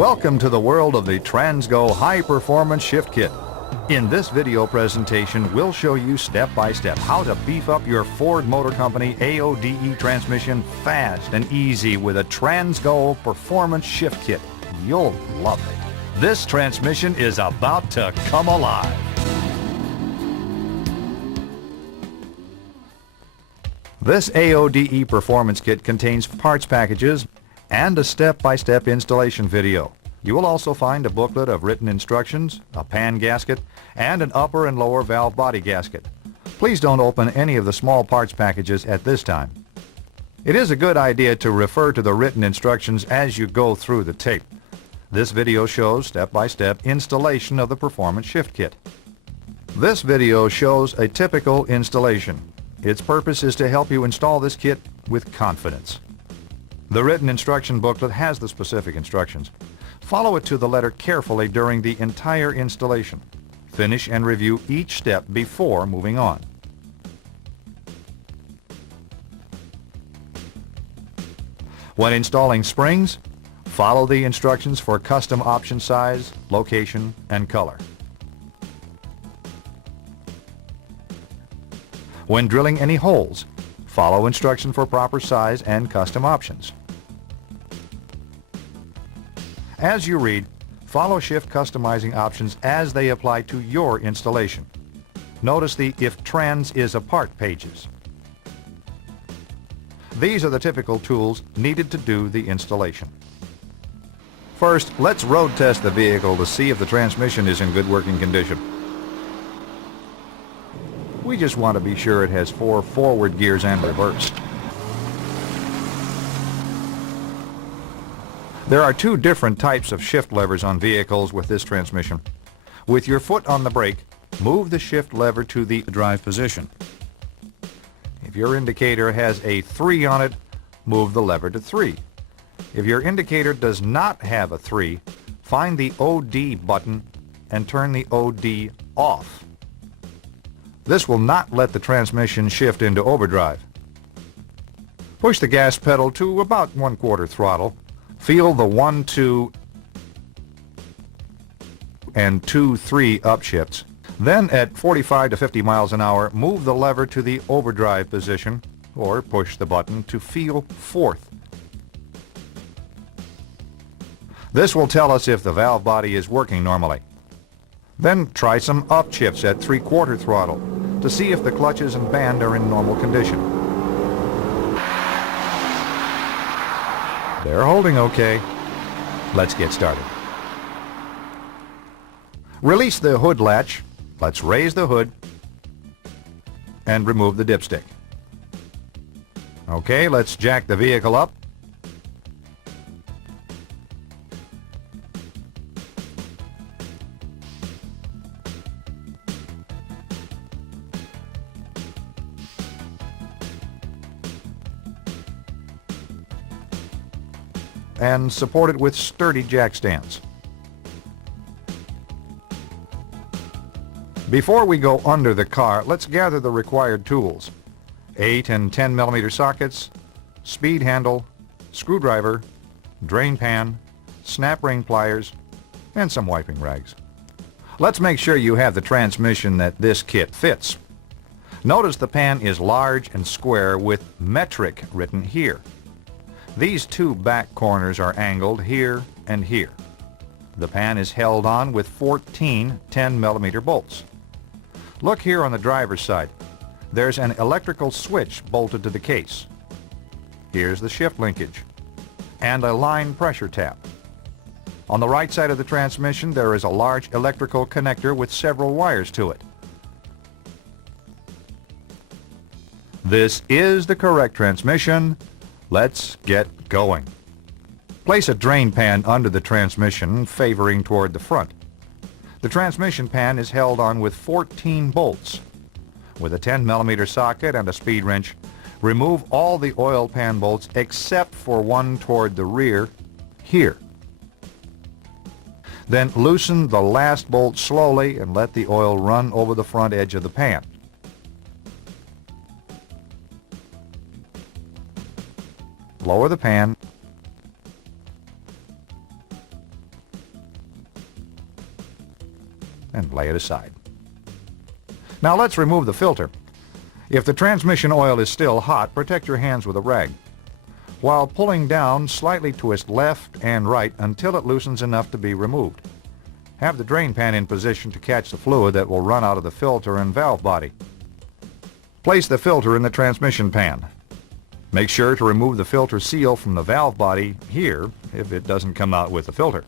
Welcome to the world of the Transgo High Performance Shift Kit. In this video presentation, we'll show you step by step how to beef up your Ford Motor Company AODE transmission fast and easy with a Transgo Performance Shift Kit. You'll love it. This transmission is about to come alive. This AODE Performance Kit contains parts packages and a step-by-step installation video. You will also find a booklet of written instructions, a pan gasket, and an upper and lower valve body gasket. Please don't open any of the small parts packages at this time. It is a good idea to refer to the written instructions as you go through the tape. This video shows step-by-step installation of the Performance Shift Kit. This video shows a typical installation. Its purpose is to help you install this kit with confidence. The written instruction booklet has the specific instructions. Follow it to the letter carefully during the entire installation. Finish and review each step before moving on. When installing springs, follow the instructions for custom option size, location, and color. When drilling any holes, follow instruction for proper size and custom options. As you read, follow shift customizing options as they apply to your installation. Notice the If Trans is a Part pages. These are the typical tools needed to do the installation. First, let's road test the vehicle to see if the transmission is in good working condition. We just want to be sure it has 4 forward gears and reverse. There are 2 different types of shift levers on vehicles with this transmission. With your foot on the brake, move the shift lever to the drive position. If your indicator has a 3 on it, move the lever to 3. If your indicator does not have a 3, find the OD button and turn the OD off. This will not let the transmission shift into overdrive. Push the gas pedal to about 1/4 throttle. Feel the 1, 2, and 2, 3 upshifts. Then at 45 to 50 miles an hour, move the lever to the overdrive position or push the button to feel 4th. This will tell us if the valve body is working normally. Then try some upshifts at 3/4 throttle to see if the clutches and band are in normal condition. They're holding okay. Let's get started. Release the hood latch. Let's raise the hood and remove the dipstick. Okay, let's jack the vehicle up. And support it with sturdy jack stands. Before we go under the car, let's gather the required tools. 8 and 10 millimeter sockets, speed handle, screwdriver, drain pan, snap ring pliers, and some wiping rags. Let's make sure you have the transmission that this kit fits. Notice the pan is large and square with metric written here. These 2 back corners are angled here and here. The pan is held on with 14 10 millimeter bolts. Look here on the driver's side. There's an electrical switch bolted to the case. Here's the shift linkage and a line pressure tap. On the right side of the transmission, there is a large electrical connector with several wires to it. This is the correct transmission. Let's get going. Place a drain pan under the transmission, favoring toward the front. The transmission pan is held on with 14 bolts. With a 10 millimeter socket and a speed wrench, remove all the oil pan bolts except for one toward the rear, here. Then loosen the last bolt slowly and let the oil run over the front edge of the pan. Lower the pan and lay it aside. Now let's remove the filter. If the transmission oil is still hot, protect your hands with a rag. While pulling down, slightly twist left and right until it loosens enough to be removed. Have the drain pan in position to catch the fluid that will run out of the filter and valve body. Place the filter in the transmission pan. Make sure to remove the filter seal from the valve body here if it doesn't come out with the filter.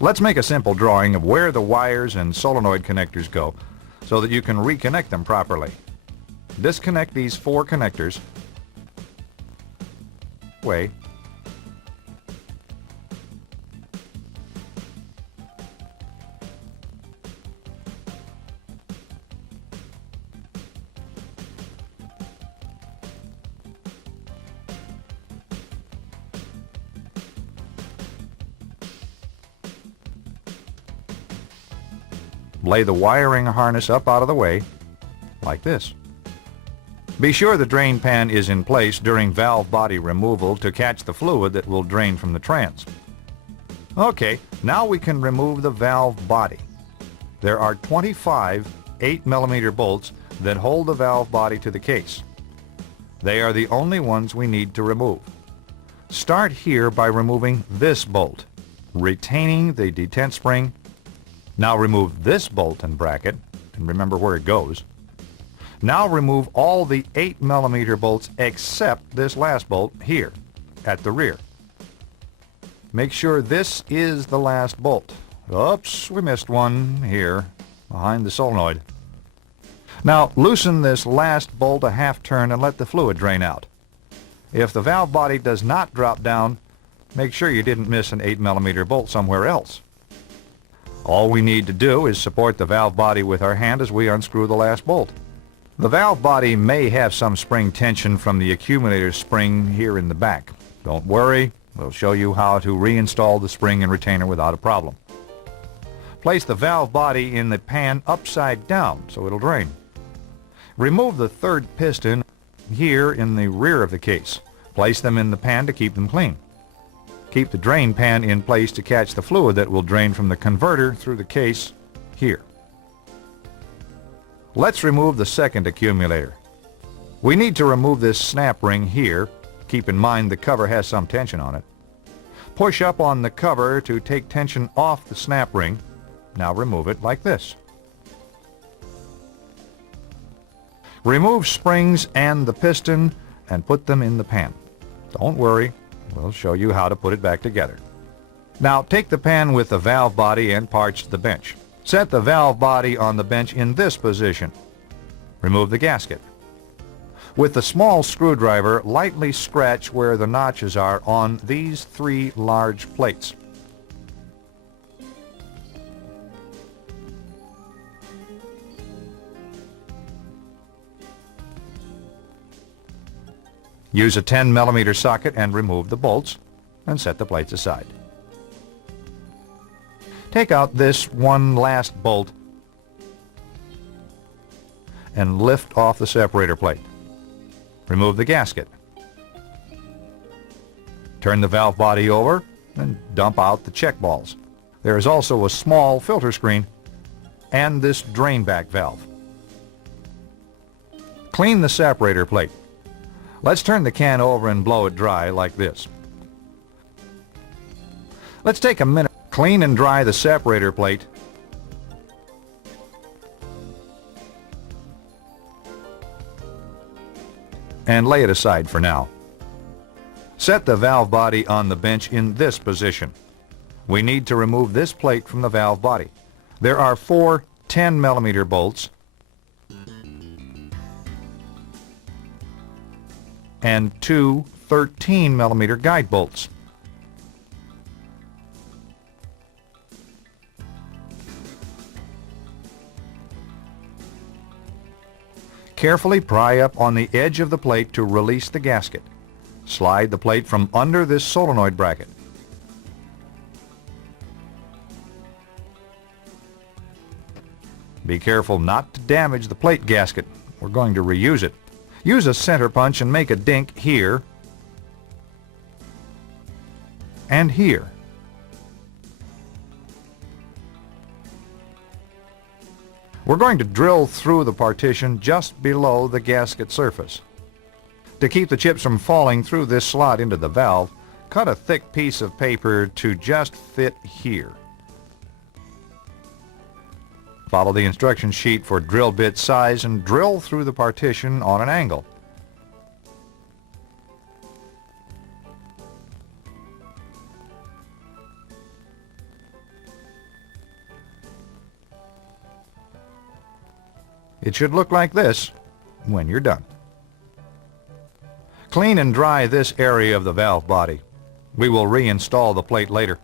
Let's make a simple drawing of where the wires and solenoid connectors go so that you can reconnect them properly. Disconnect these 4 connectors. Lay the wiring harness up out of the way, like this. Be sure the drain pan is in place during valve body removal to catch the fluid that will drain from the trans. Okay, now we can remove the valve body. There are 25 8mm bolts that hold the valve body to the case. They are the only ones we need to remove. Start here by removing this bolt, retaining the detent spring. Now remove this bolt and bracket, and remember where it goes. Now remove all the 8mm bolts except this last bolt here, at the rear. Make sure this is the last bolt. Oops, we missed one here, behind the solenoid. Now loosen this last bolt a half turn and let the fluid drain out. If the valve body does not drop down, make sure you didn't miss an 8mm bolt somewhere else. All we need to do is support the valve body with our hand as we unscrew the last bolt. The valve body may have some spring tension from the accumulator spring here in the back. Don't worry, we'll show you how to reinstall the spring and retainer without a problem. Place the valve body in the pan upside down so it'll drain. Remove the 3rd piston here in the rear of the case. Place them in the pan to keep them clean. Keep the drain pan in place to catch the fluid that will drain from the converter through the case here. Let's remove the 2nd accumulator. We need to remove this snap ring here. Keep in mind the cover has some tension on it. Push up on the cover to take tension off the snap ring. Now remove it like this. Remove springs and the piston and put them in the pan. Don't worry. We'll show you how to put it back together. Now take the pan with the valve body and parts to the bench. Set the valve body on the bench in this position. Remove the gasket. With the small screwdriver, lightly scratch where the notches are on these 3 large plates. Use a 10mm socket and remove the bolts and set the plates aside. Take out this one last bolt and lift off the separator plate. Remove the gasket. Turn the valve body over and dump out the check balls. There is also a small filter screen and this drain back valve. Clean the separator plate. Let's turn the can over and blow it dry like this. Let's take a minute. Clean and dry the separator plate. And lay it aside for now. Set the valve body on the bench in this position. We need to remove this plate from the valve body. There are 4 10mm bolts and 2 13mm guide bolts. Carefully pry up on the edge of the plate to release the gasket. Slide the plate from under this solenoid bracket. Be careful not to damage the plate gasket. We're going to reuse it. Use a center punch and make a dink here and here. We're going to drill through the partition just below the gasket surface. To keep the chips from falling through this slot into the valve, cut a thick piece of paper to just fit here. Follow the instruction sheet for drill bit size and drill through the partition on an angle. It should look like this when you're done. Clean and dry this area of the valve body. We will reinstall the plate later.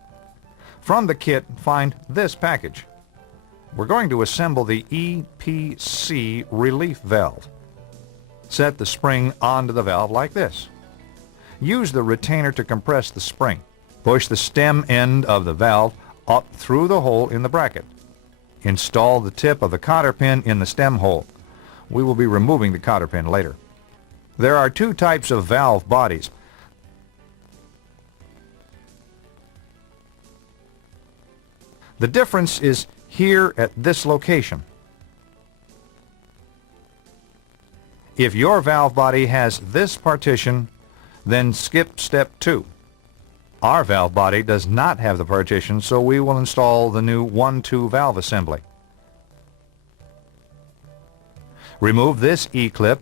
From the kit, find this package. We're going to assemble the EPC relief valve. Set the spring onto the valve like this. Use the retainer to compress the spring. Push the stem end of the valve up through the hole in the bracket. Install the tip of the cotter pin in the stem hole. We will be removing the cotter pin later. There are two types of valve bodies. The difference is here at this location. If your valve body has this partition, then skip step 2. Our valve body does not have the partition, so we will install the new 1-2 valve assembly. Remove this E-clip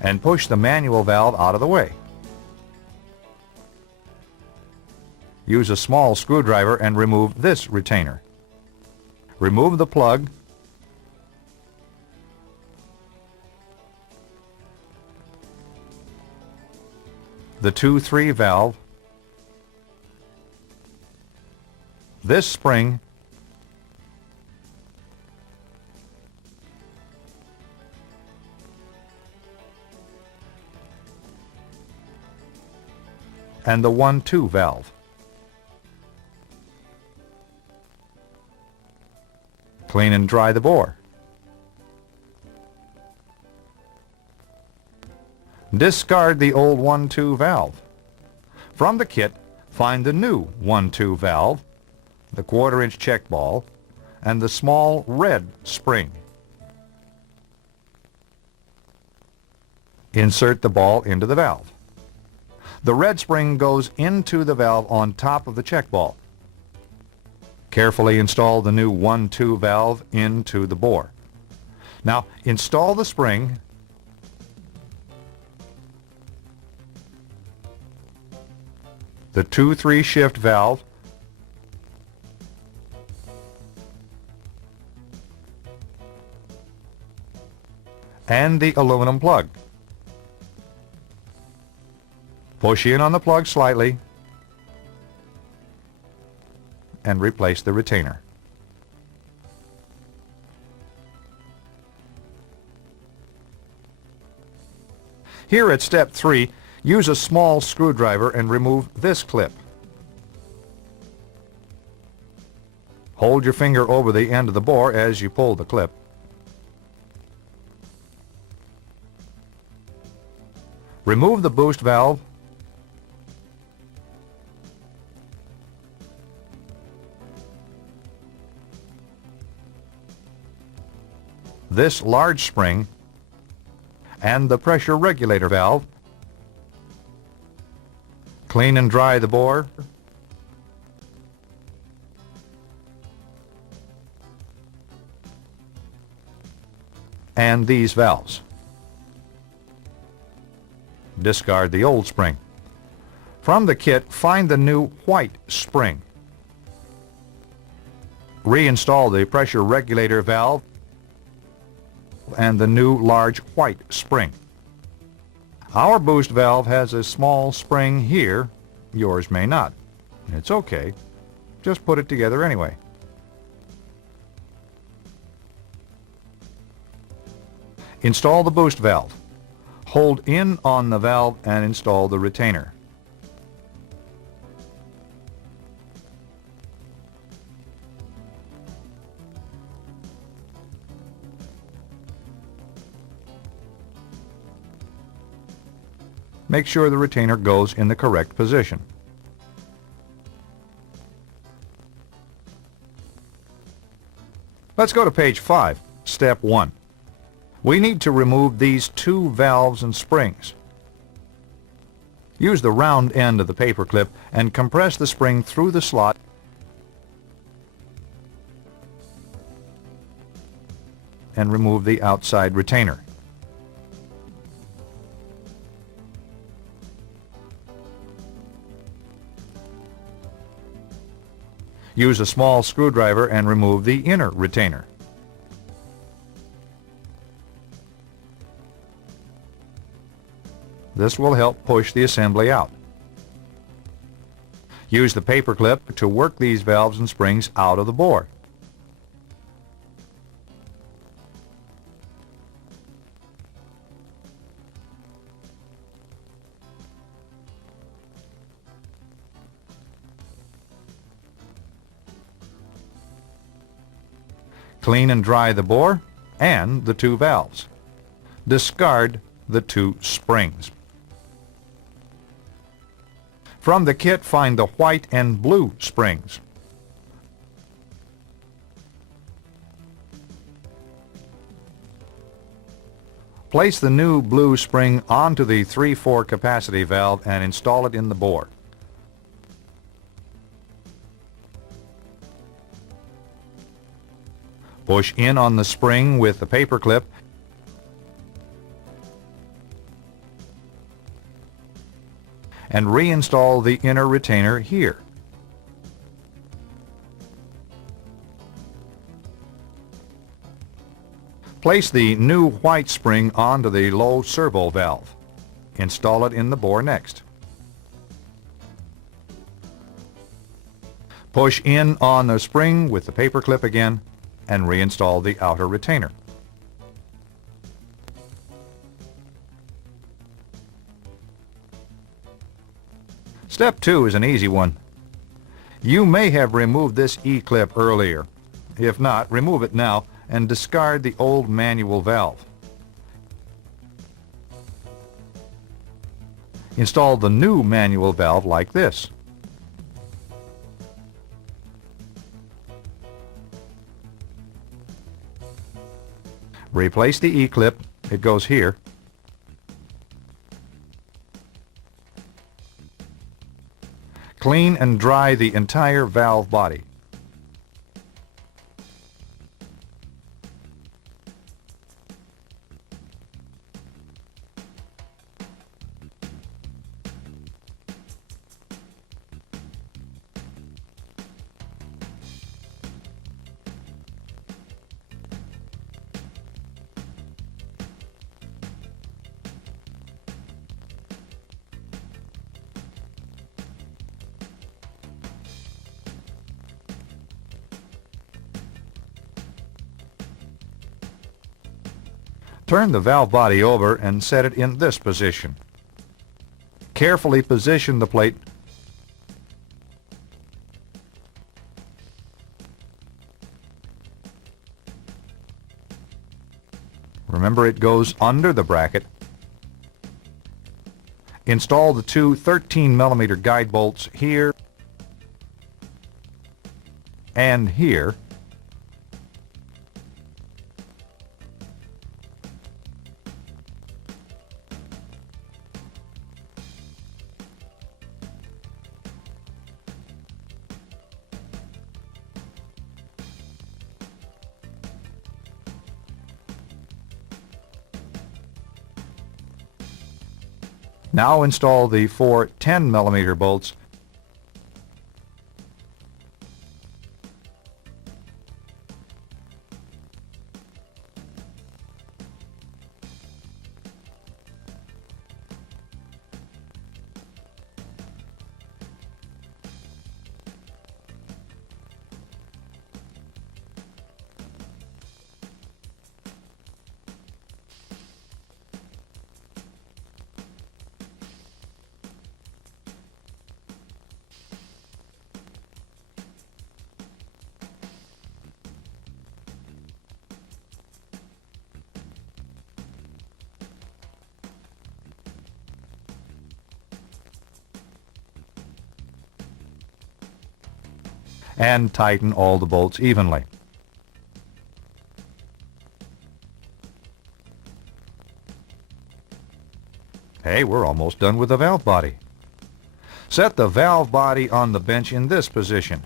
and push the manual valve out of the way. Use a small screwdriver and remove this retainer. Remove the plug, the 2-3 valve, this spring, and the 1-2 valve. Clean and dry the bore. Discard the old 1-2 valve. From the kit, find the new 1-2 valve, the 1/4-inch check ball, and the small red spring. Insert the ball into the valve. The red spring goes into the valve on top of the check ball. Carefully install the new 1-2 valve into the bore. Now install the spring, the 2-3 shift valve, and the aluminum plug. Push in on the plug slightly and replace the retainer. Here at step 3, use a small screwdriver and remove this clip. Hold your finger over the end of the bore as you pull the clip. Remove the boost valve. This large spring and the pressure regulator valve. Clean and dry the bore. And these valves. Discard the old spring. From the kit, find the new white spring. Reinstall the pressure regulator valve and the new large white spring. Our boost valve has a small spring here. Yours may not. It's okay. Just put it together anyway. Install the boost valve. Hold in on the valve and install the retainer. Make sure the retainer goes in the correct position. Let's go to page 5, step 1. We need to remove these 2 valves and springs. Use the round end of the paper clip and compress the spring through the slot and remove the outside retainer. Use a small screwdriver and remove the inner retainer. This will help push the assembly out. Use the paper clip to work these valves and springs out of the bore. Clean and dry the bore and the 2 valves. Discard the 2 springs. From the kit, find the white and blue springs. Place the new blue spring onto the 3/4 capacity valve and install it in the bore. Push in on the spring with the paper clip and reinstall the inner retainer here. Place the new white spring onto the low servo valve. Install it in the bore next. Push in on the spring with the paper clip again and reinstall the outer retainer. Step 2 is an easy one. You may have removed this E-clip earlier. If not, remove it now and discard the old manual valve. Install the new manual valve like this. Replace the E-clip. It goes here. Clean and dry the entire valve body. Turn the valve body over and set it in this position. Carefully position the plate Remember, it goes under the bracket. Install the 2 13mm guide bolts here and here. Now install the 4 10mm bolts and tighten all the bolts evenly. Hey, we're almost done with the valve body. Set the valve body on the bench in this position.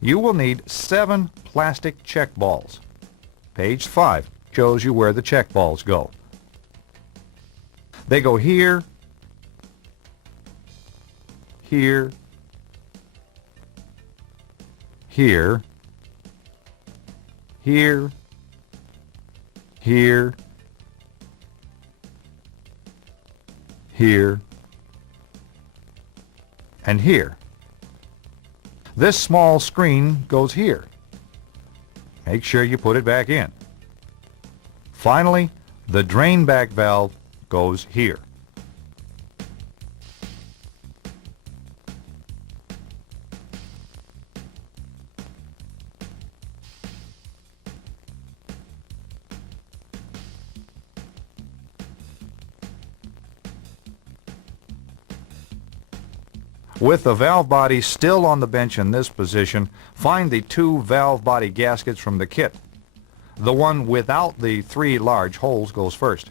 You will need 7 plastic check balls. Page 5 shows you where the check balls go. They go here, here, here, here, here, here, and here. This small screen goes here. Make sure you put it back in. Finally, the drain back valve goes here. With the valve body still on the bench in this position, find the 2 valve body gaskets from the kit. The one without the 3 large holes goes first.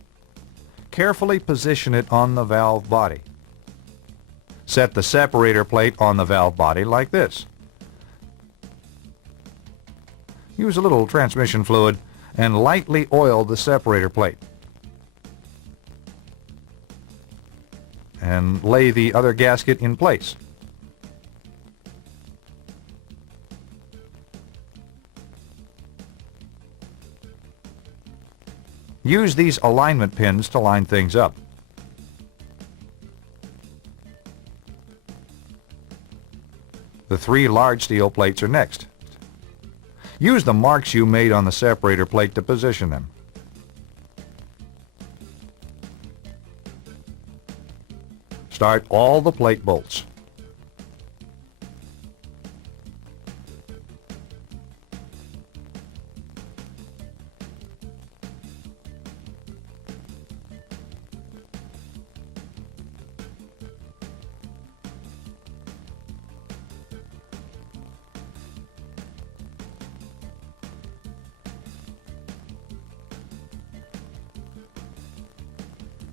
Carefully position it on the valve body. Set the separator plate on the valve body like this. Use a little transmission fluid and lightly oil the separator plate. And lay the other gasket in place. Use these alignment pins to line things up. The 3 large steel plates are next. Use the marks you made on the separator plate to position them. Start all the plate bolts.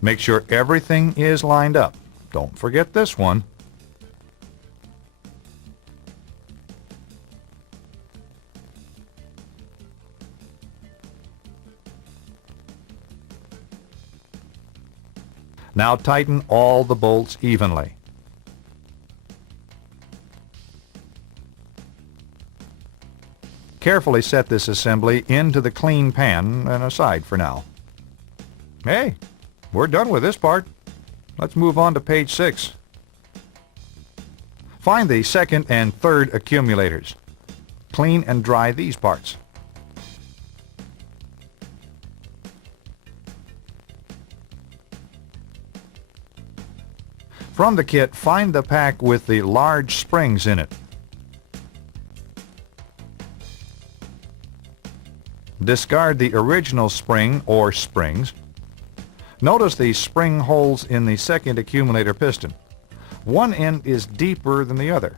Make sure everything is lined up. Don't forget this one. Now tighten all the bolts evenly. Carefully set this assembly into the clean pan and aside for now. Hey, we're done with this part. Let's move on to page 6. Find the 2nd and 3rd accumulators. Clean and dry these parts. From the kit, find the pack with the large springs in it. Discard the original spring or springs. Notice the spring holes in the 2nd accumulator piston. One end is deeper than the other.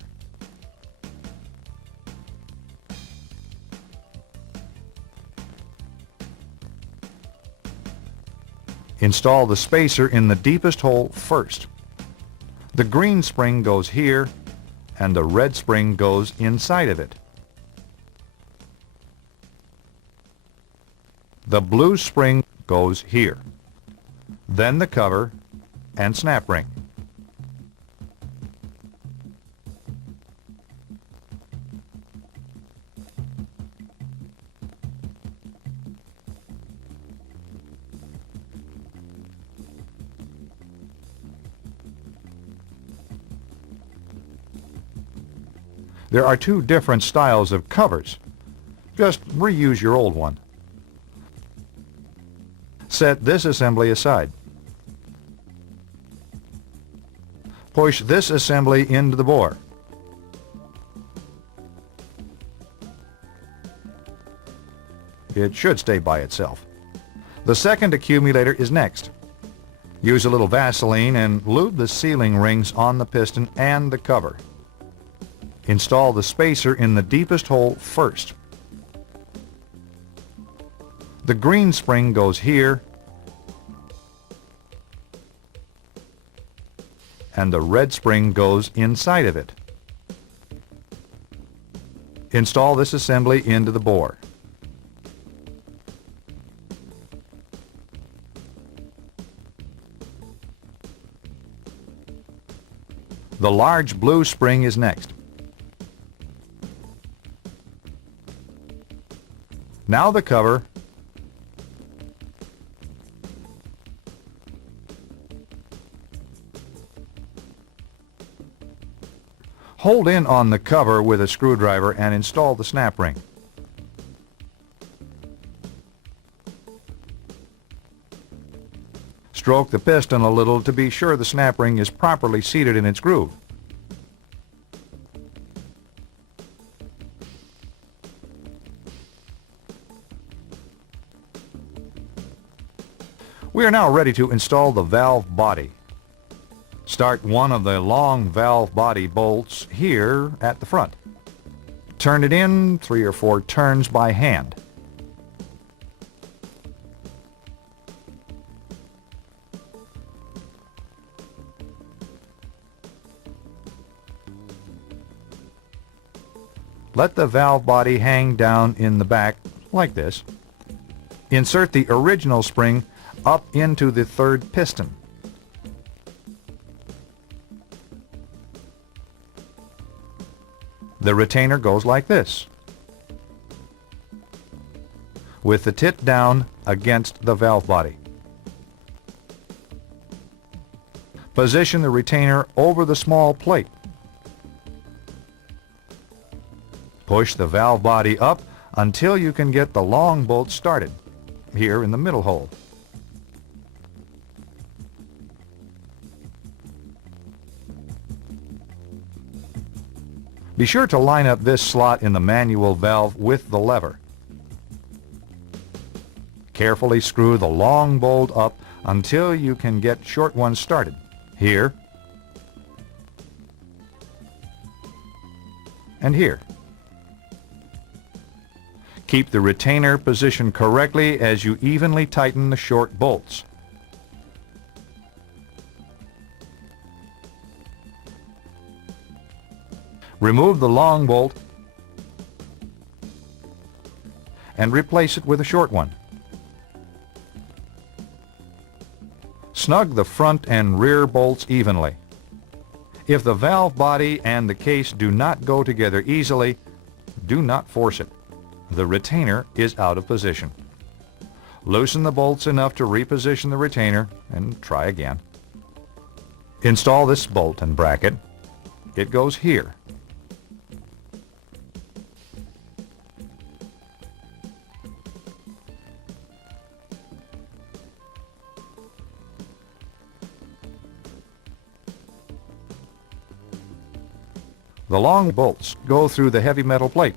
Install the spacer in the deepest hole first. The green spring goes here, and the red spring goes inside of it. The blue spring goes here. Then the cover and snap ring. There are 2 different styles of covers. Just reuse your old one. Set this assembly aside. Push this assembly into the bore. It should stay by itself. The 2nd accumulator is next. Use a little Vaseline and lube the sealing rings on the piston and the cover. Install the spacer in the deepest hole first. The green spring goes here, and the red spring goes inside of it. Install this assembly into the bore. The large blue spring is next. Now the cover, hold in on the cover with a screwdriver and install the snap ring. Stroke the piston a little to be sure the snap ring is properly seated in its groove. We are now ready to install the valve body. Start one of the long valve body bolts here at the front. Turn it in 3 or 4 turns by hand. Let the valve body hang down in the back like this. Insert the original spring up into the third piston. The retainer goes like this, with the tit down against the valve body. Position the retainer over the small plate. Push the valve body up until you can get the long bolt started, here in the middle hole. Be sure to line up this slot in the manual valve with the lever. Carefully screw the long bolt up until you can get short ones started, here and here. Keep the retainer positioned correctly as you evenly tighten the short bolts. Remove the long bolt and replace it with a short one. Snug the front and rear bolts evenly. If the valve body and the case do not go together easily, do not force it. The retainer is out of position. Loosen the bolts enough to reposition the retainer and try again. Install this bolt and bracket. It goes here. The long bolts go through the heavy metal plate.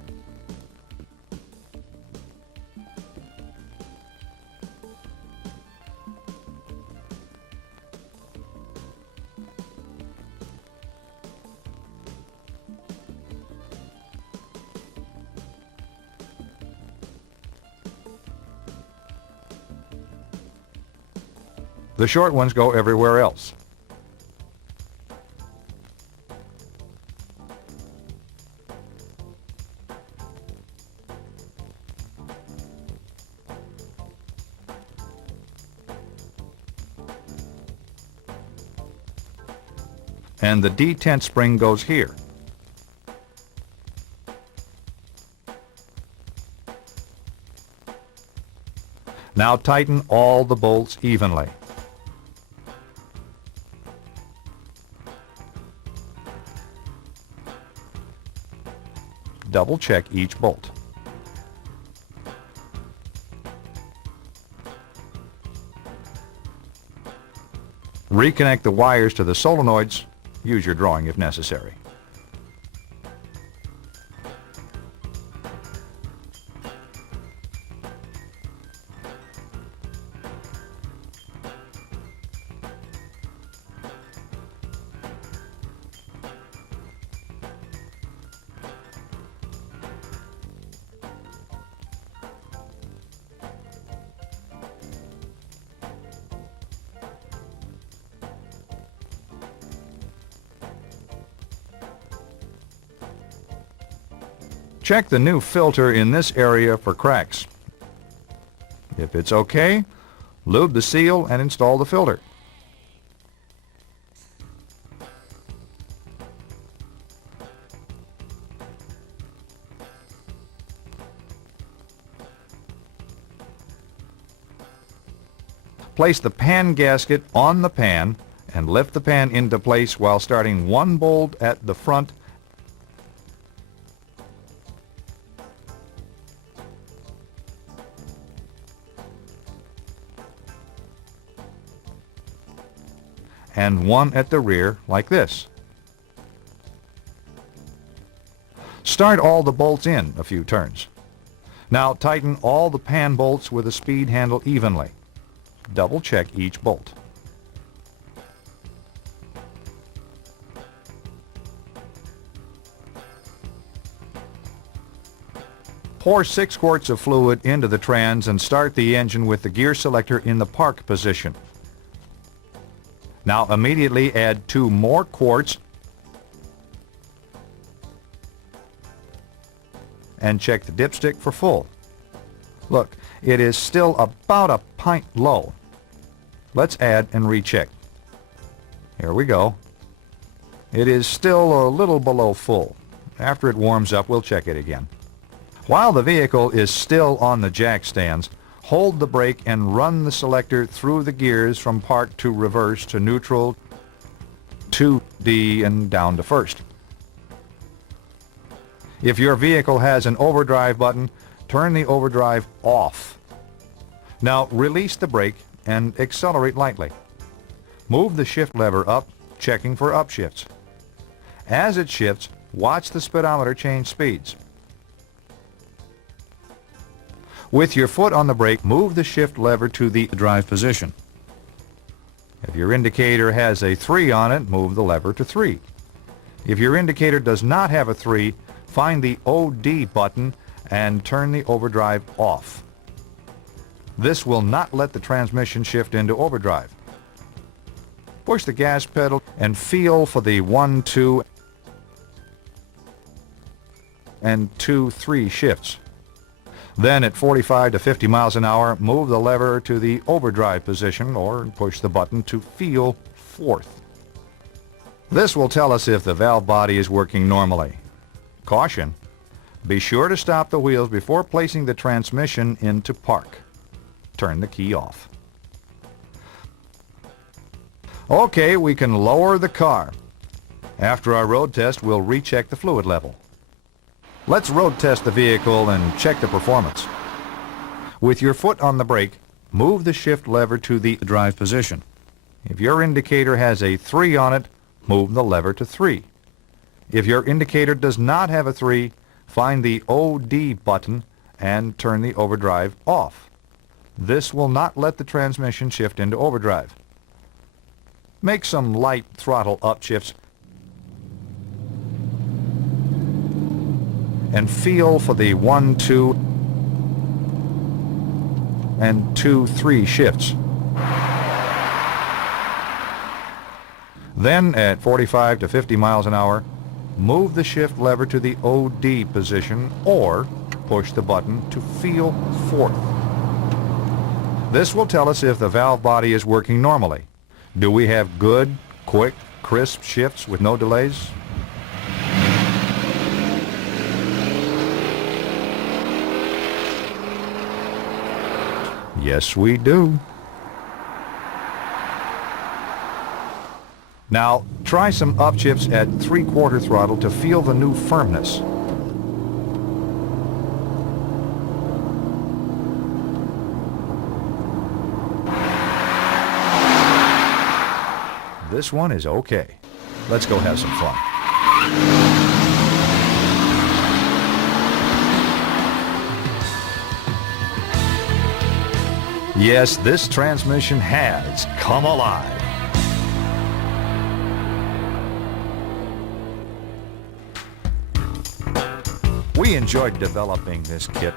The short ones go everywhere else. And the detent spring goes here. Now tighten all the bolts evenly. Double check each bolt. Reconnect the wires to the solenoids. Use your drawing if necessary. Check the new filter in this area for cracks. If it's okay, lube the seal and install the filter. Place the pan gasket on the pan and lift the pan into place while starting one bolt at the front and one at the rear like this. Start all the bolts in a few turns. Now tighten all the pan bolts with a speed handle evenly. Double check each bolt. Pour 6 quarts of fluid into the trans and start the engine with the gear selector in the park position. Now immediately add 2 more quarts and check the dipstick for full. Look, it is still about a pint low. Let's add and recheck. Here we go. It is still a little below full. After it warms up, we'll check it again. While the vehicle is still on the jack stands, hold the brake and run the selector through the gears from park to reverse to neutral to D and down to first. If your vehicle has an overdrive button, turn the overdrive off. Now release the brake and accelerate lightly. Move the shift lever up, checking for upshifts. As it shifts, watch the speedometer change speeds. With your foot on the brake, move the shift lever to the drive position. If your indicator has a 3 on it, move the lever to 3. If your indicator does not have a 3, find the OD button and turn the overdrive off. This will not let the transmission shift into overdrive. Push the gas pedal and feel for the 1, 2, and 2, 3 shifts. Then at 45 to 50 miles an hour, move the lever to the overdrive position or push the button to feel 4th. This will tell us if the valve body is working normally. Caution! Be sure to stop the wheels before placing the transmission into park. Turn the key off. Okay, we can lower the car. After our road test, we'll recheck the fluid level. Let's road test the vehicle and check the performance. With your foot on the brake, move the shift lever to the drive position. If your indicator has a 3 on it, move the lever to 3. If your indicator does not have a 3, find the OD button and turn the overdrive off. This will not let the transmission shift into overdrive. Make some light throttle upshifts and feel for the 1, 2, and 2, 3 shifts. Then at 45 to 50 miles an hour, move the shift lever to the OD position or push the button to feel 4th. This will tell us if the valve body is working normally. Do we have good, quick, crisp shifts with no delays? Yes, we do. Now, try some upshifts at 3/4 throttle to feel the new firmness. This one is okay. Let's go have some fun. Yes, this transmission has come alive. We enjoyed developing this kit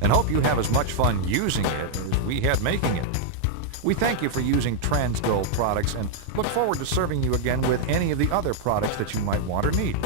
and hope you have as much fun using it as we had making it. We thank you for using Transgo products and look forward to serving you again with any of the other products that you might want or need.